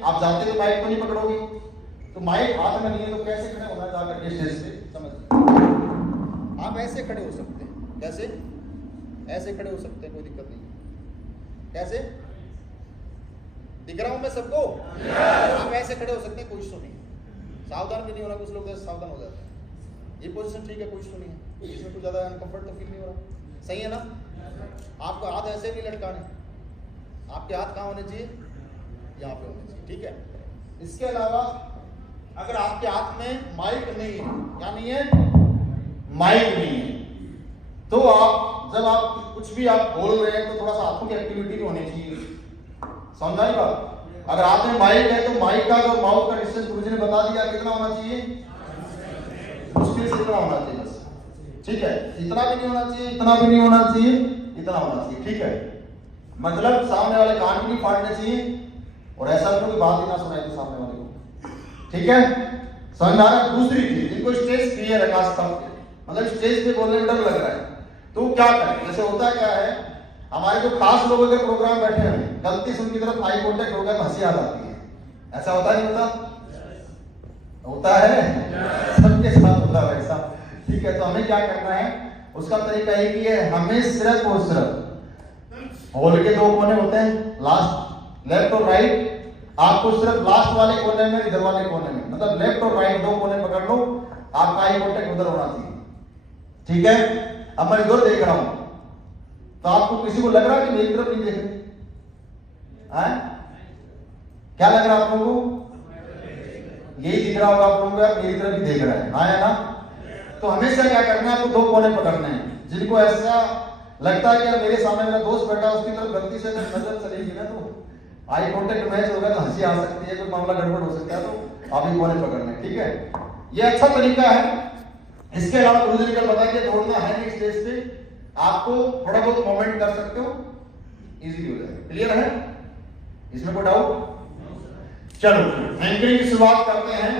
आप जाते तो माइक तो नहीं पकड़ोगे, तो माइक हाथ में नहीं है तो कैसे खड़े होना जाकर के स्टेज पे, समझ। आप ऐसे खड़े हो सकते हैं, कैसे? ऐसे खड़े हो सकते हैं, कोई दिक्कत नहीं। कैसे? दिख रहा हूं मैं सबको? आप ऐसे खड़े हो सकते हैं, कोई इशू नहीं है। सावधान भी नहीं होना, कुछ लोग सावधान हो जाते हैं। ये पोजीशन ठीक है, कोई इशू नहीं है, इसमें कुछ ज्यादा अनकंफर्ट तो फील नहीं हो रहा, सही है ना? आपका हाथ ऐसे नहीं लटकाने, आपके हाथ कहाँ होने चाहिए? यहाँ पे होने चाहिए, ठीक है। इसके अलावा अगर आपके हाथ में माइक नहीं है, क्या नहीं है? माइक नहीं है, तो आप जब आप कुछ भी आप बोल रहे हैं तो थोड़ा सा हाथों की एक्टिविटी भी होनी चाहिए, समझाई बात? अगर हाथ में माइक है तो माइक का और माउथ का डिस्टेंस गुरुजी ने बता दिया कितना होना चाहिए, मुश्किल से इतना होना चाहिए बस, ठीक है। इतना भी नहीं होना चाहिए, इतना भी नहीं होना चाहिए, इतना होना चाहिए, ठीक है। मतलब सामने वाले कान भी नहीं फाड़ने चाहिए और ऐसा भी कोई बात ही ना सुनाई दे सामने वाले को, ठीक है। समझ आ रहा है? दूसरी चीज, इनको स्टेज क्लियर है खास तौर पे, मतलब स्टेज पे बोलने में डर लग रहा है तो क्या करें? जैसे होता क्या है, हमारे जो खास लोग अगर प्रोग्राम बैठे हैं, गलती से उनकी तरफ आई कांटेक्ट हो गया तो हंसी आ जाती है, ऐसा होता नहीं होता? होता है, सबके साथ होता है ऐसा, ठीक है। तो हमें क्या करना है, उसका तरीका एक ही है, हमें सिर्फ और सिर्फ हॉल के दो कोने होते हैं, लास्ट लेफ्ट और राइट, आपको सिर्फ लास्ट वाले कोने में, इधर वाले कोने में, मतलब लेफ्ट और राइट दो कोने पकड़ लो, आपका आई कांटेक्ट उधर होना चाहिए, ठीक है। अब मैं इधर देख रहा हूं तो आपको किसी को लग रहा है कि मेरी तरफ नहीं देख रहे? क्या लग रहा है आप लोगों को? यही दिख रहा होगा आप लोगों को, मेरी तरफ ही देख रहा है, हाँ या ना? तो हमेशा क्या करना है, आपको दो कोने पकड़ने हैं। जिनको ऐसा लगता है कि मेरे सामने मेरा दोस्त बैठा, उसकी तरफ गलती से अगर नजर चलेगी ना तो आई कांटेक्ट मैच होगा तो हंसी आ सकती है, कोई मामला गड़बड़ हो सकता है, तो आप ही कोने पकड़ने, ठीक है। ये अच्छा तरीका है। इसके अलावा गुरुजी ने कल बताया कि दौड़ना है नहीं स्टेज पे, आपको थोड़ा बहुत मोमेंट कर सकते हो, इजीली हो जाएगा, क्लियर है? इसमें कोई डाउट? चलो एंकरिंग की शुरुआत करते हैं।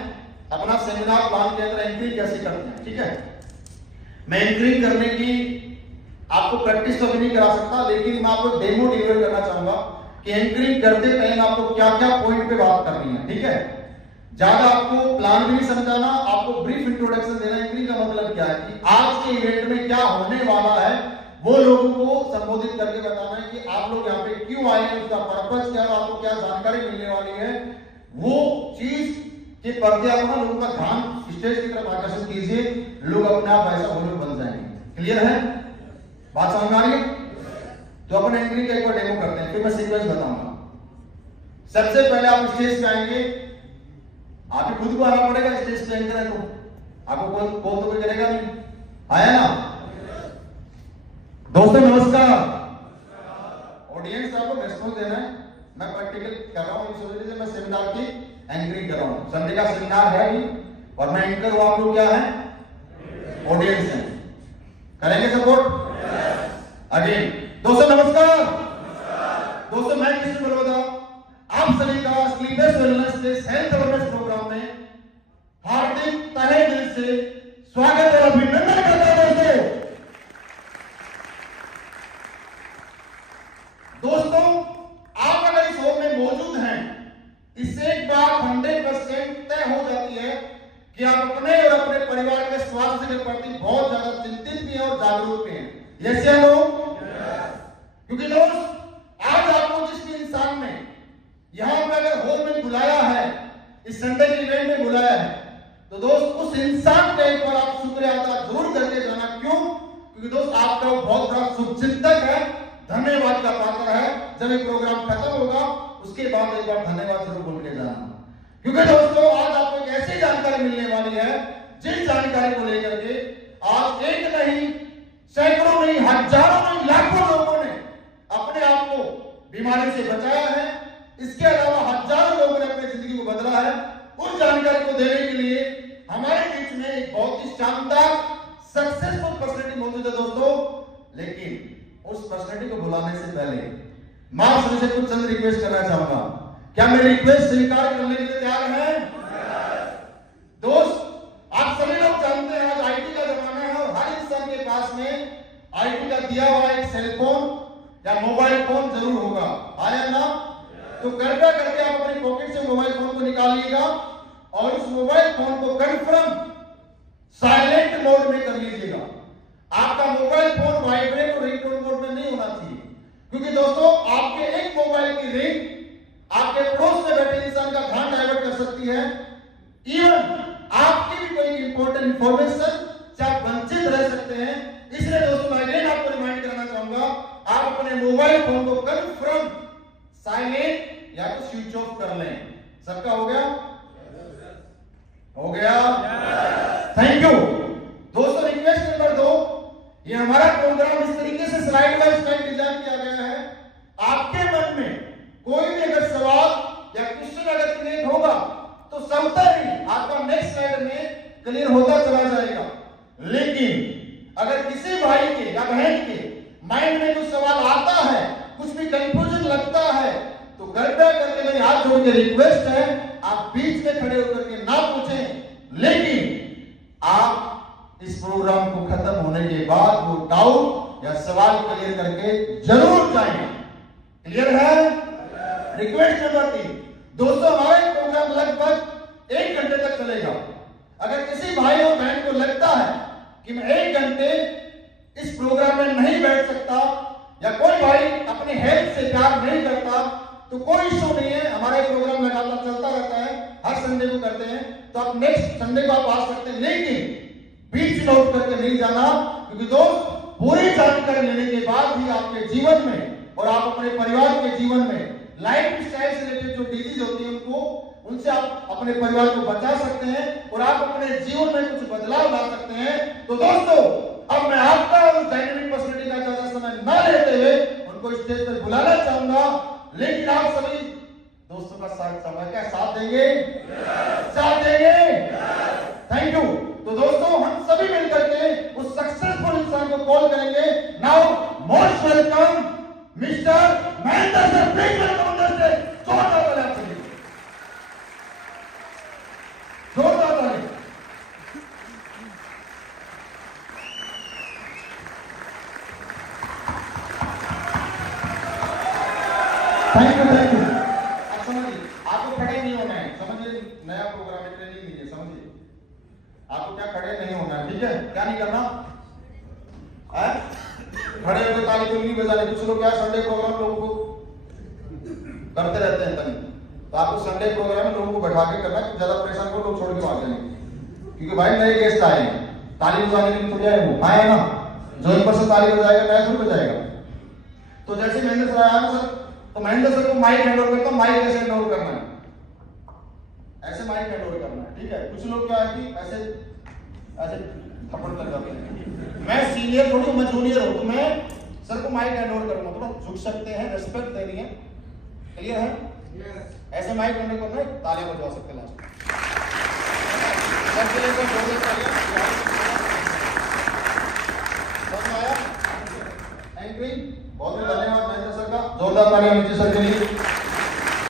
अपना सेमिनार प्लान के अंदर एंकरिंग कैसे करते हैं, ठीक है। मैं एंकरिंग करने की आपको प्रैक्टिस तो भी नहीं करा सकता, लेकिन मैं आपको डेमो डिलीवर करना चाहूंगा कि एंकरिंग करते टाइम आपको क्या क्या पॉइंट पे बात करनी है, ठीक है। ज्यादा आपको प्लान भी नहीं समझाना, आपको ब्रीफ इंट्रोडक्शन देना। एंकरिंग का मतलब क्या है कि आज के इवेंट में क्या होने वाला है वो लोगों को संबोधित करके बताना है कि आप लोग यहाँ पे क्यों आए हैं, उसका पर्पस क्या है, आपको क्या जानकारी मिलने वाली है, वो चीज के प्रति अपना लोगों का ध्यान स्टेज की तरफ आकर्षित कीजिए, लोग अपने आप ऐसा बोलने बन जाएंगे। क्लियर है? बात समझ में आ रही है? तो अपन एंकरिंग का एक बार डेमो करते हैं, फिर मैं सीक्वेंस बताऊंगा। सबसे पहले आप स्टेज पे आएंगे, आप खुद को आना पड़ेगा, स्टेज पे एंकर है तो आपको कॉल तो कोई करेगा नहीं, आया ना? दोस्तों नमस्कार। ऑडियंस आपको रेस्पॉन्स देना है। मैं प्रैक्टिकल कर रहा हूँ, इस वजह से मैं सेमिनार की एंकरिंग कर रहा हूँ। संडे का सेमिनार है ही और मैं एंकर हूँ, आप लोग क्या है? ऑडियंस है। करेंगे सपोर्ट? अगेन दोस्तों नमस्कार। दोस्तों मैं कृष्ण बलवदा आप सभी का स्लीपलेस वेलनेस के हेल्थ अवेयरनेस प्रोग्राम में हार्दिक तहे दिल से स्वागत और अभिनंदन करता हूं। दोस्तों आप अगर इस हॉल में मौजूद हैं, इससे एक बात 100% तय हो जाती है कि आप अपने और अपने परिवार के स्वास्थ्य के प्रति बहुत ज्यादा चिंतित भी हैं और जागरूक भी हैं। यस या नो? क्योंकि दोस्त आज आपको जिस इंसान ने यहां पर अगर हॉल में बुलाया है, इस संडे के इवेंट में बुलाया है, तो दोस्त उस इंसान का एक बार आप शुक्रिया अदा जरूर करके जाना। क्यों? क्योंकि दोस्त आपका वो बहुत बड़ा शुभचिंतक है, धन्यवाद का पात्र है। जब ये प्रोग्राम खत्म होगा उसके बाद एक बार धन्यवाद जरूर बोल के जाना। क्योंकि दोस्तों आज आपको एक ऐसी जानकारी मिलने वाली है जिस जानकारी को लेकर के आज एक नहीं, सैकड़ों नहीं, हजारों नहीं, लाखों लोगों ने अपने आप को बीमारी से बचाया है। इसके अलावा हजारों लोगों ने अपनी जिंदगी को बदला है। उस जानकारी को देने के लिए हमारे बीच में एक बहुत ही शानदार सक्सेसफुल पर्सनैलिटी मौजूद है दोस्तों। लेकिन उस पर्सनैलिटी को बुलाने से पहले मैं आप सभी से कुछ चंद रिक्वेस्ट करना चाहूंगा। क्या मेरी रिक्वेस्ट स्वीकार करने के लिए तैयार हैं? दोस्त आप सभी लोग जानते हैं आज आईटी का जमाना है और हर इंसान के पास में आईटी का दिया हुआ एक सेल फोन या मोबाइल फोन जरूर होगा, आया ना? तो कृपया करके आप अपनी पॉकेट से मोबाइल फोन को निकालिएगा और उस मोबाइल फोन को कंफर्म साइलेंट मोड में कर लीजिएगा। आपका मोबाइल फोन वाइब्रेट और रिंगटोन मोड में नहीं होना चाहिए, क्योंकि दोस्तों आपके एक मोबाइल की रिंग आपके पड़ोस में बैठे इंसान का ध्यान डाइवर्ट कर सकती है। इवन आपकी भी कोई इंपॉर्टेंट इंफॉर्मेशन से आप वंचित रह सकते हैं। इसलिए दोस्तों मैं अगेन आपको रिमाइंड करना चाहूंगा, आप अपने मोबाइल फोन को कंफर्म साइलेंट या तो स्विच ऑफ कर लें। सबका हो गया? हो गया? थैंक यू दोस्तों। रिक्वेस्ट नंबर 2, ये हमारा प्रोग्राम इस तरीके से स्लाइड बाय स्लाइड डिजाइन किया गया है। आपके मन में कोई भी अगर सवाल या क्वेश्चन अगर क्रिएट होगा तो सबका ही आपका नेक्स्ट स्लाइड में क्लियर होता चला जाएगा। लेकिन अगर किसी भाई के या बहन के माइंड में कुछ सवाल आता है, कुछ भी कंफ्यूजन लगता है, तो कृपया करके मेरी हाथ जोड़ के रिक्वेस्ट है, आप बीच में खड़े होकर के ना पूछें, लेकिन आप इस प्रोग्राम को खत्म होने के बाद वो डाउट या सवाल क्लियर करके जरूर जाएं। क्लियर है? रिक्वेस्ट नंबर 3, दोस्तों हमारा प्रोग्राम लगभग 1 घंटे तक चलेगा। अगर किसी भाई और बहन को लगता है कि मैं 1 घंटे इस प्रोग्राम में नहीं बैठ सकता, या कोई भाई अपने हेल्थ से प्यार नहीं करता, तो कोई इशू नहीं है, हमारा प्रोग्राम लगातार चलता रहता है, हर संडे को करते हैं, तो आप नेक्स्ट संडे को आप आ सकते हैं। लेकिन बीच नोट करके नहीं जाना, क्योंकि दोस्त पूरी जानकारी लेने के बाद भी आपके जीवन में और आप अपने परिवार के जीवन में लाइफ स्टाइल से रिलेटेड जो डिजीज होती है उनसे आप अपने परिवार को बचा सकते हैं और आप अपने जीवन में कुछ बदलाव ला सकते हैं। तो दोस्तों अब मैं आपका और डायनेमिक पर्सनालिटी का ज्यादा समय न लेते हुए उनको स्टेज पर बुलाना चाहूंगा, लेकिन आप सभी दोस्तों का साथ देंगे? साथ देंगे? Thank you. तो दोस्तों हम सभी मिलकर के उस सक्सेसफुल इंसान को कॉल करेंगे। Now most welcome mister Mahendra sir. Please welcome से जोरदार ताली आपके लिए, जोरदार ताली। Thank you, thank you. अब समझिए, आपको खड़े नहीं होना है, समझिए नया प्रोग्राम है, ट्रेनिंग लीजिए, समझिए आपको क्या खड़े नहीं होना है, ठीक है? क्या नहीं करना है? खड़े होकर ताली तो नहीं बजाने। कुछ लोग क्या संडे प्रोग्राम लोगों को करते रहते हैं तभी, तो आपको संडे प्रोग्राम में लोगों को बैठा के करना है, ज्यादा प्रेशर को लोग छोड़ के भाग जाएंगे, क्योंकि भाई नए गेस्ट आए हैं, ताली बजाने के लिए तो क्या है वो आए ना, जो इन पर से ताली बजाएगा नया शुरू हो जाएगा। तो जैसे महेंद्र सर आया ना सर, तो महेंद्र सर को माइक हैंड ओवर करता हूं। माइक कैसे हैंड ओवर करना है? ऐसे माइक हैंड ओवर करना है, ठीक है? कुछ लोग क्या है कि ऐसे ऐसे थप्पड़ कर जाते हैं। मैं सीनियर थोड़ी, मैं जूनियर हूं, तो मैं सर को माइक हैंड ओवर करूंगा, थोड़ा झुक सकते हैं, रेस्पेक्ट देनी है। क्लियर है? ऐसे माइक करने को मैं तालियां बजवा सकते हैं लास्ट में। बहुत बहुत धन्यवाद महेंद्र सर का, जोरदार तालियां नीचे सर के लिए।